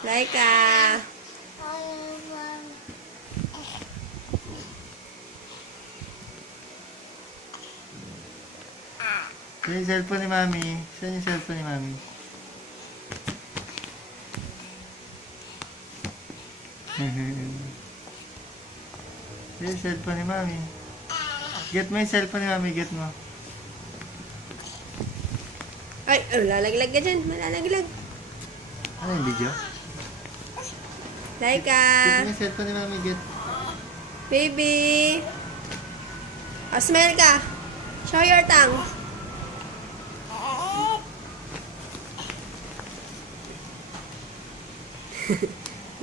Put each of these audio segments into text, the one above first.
Laika. Saan yung cellphone ni Mami? Saan yung cellphone ni Mami? Saan yung cellphone ni Mami? Get mo yung cellphone ni Mami, get mo. Ay, lalaglag ka dyan. Malalaglag. Ano yung video? Laika. Get mo yung cellphone ni Mami, get. Baby. Oh, smile ka. Show your tongue.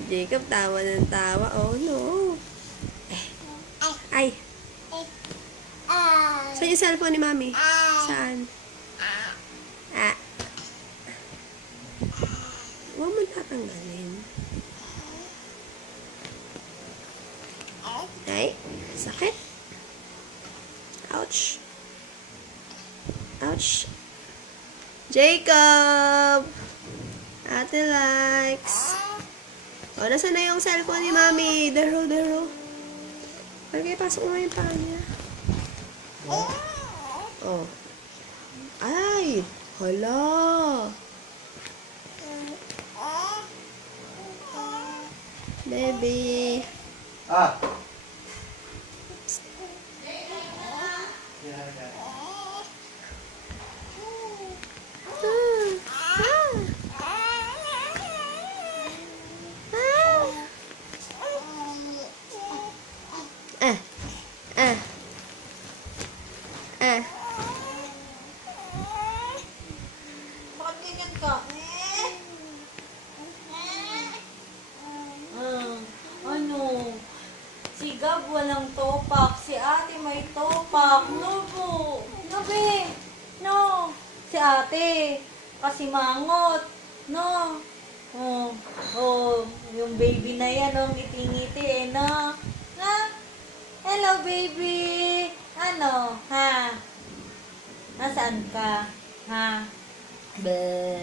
Jacob, tawa ng tawa. Oh, no. Ay. Saan yung cellphone ni Mami? Saan? Ah. Huwag mo tatanggalin. Ay, sakit. Ouch. Ouch. Jacob! Ate likes. O, nasa na yung cellphone ni Mami? Daro. Pagkaya pasok mo yung paa niya. Oh. Ay! Hala! Baby! Ah! Bakit ganyan ka? Ano? Si Gab walang topak. Si ate may topak. No po. No be. No. Si ate. Kasi mangot. No. Yung baby na yan, ngiti-ngiti eh, no? Na? Hello, baby. Ano? Ha? Nasaan ka? Ha? Be.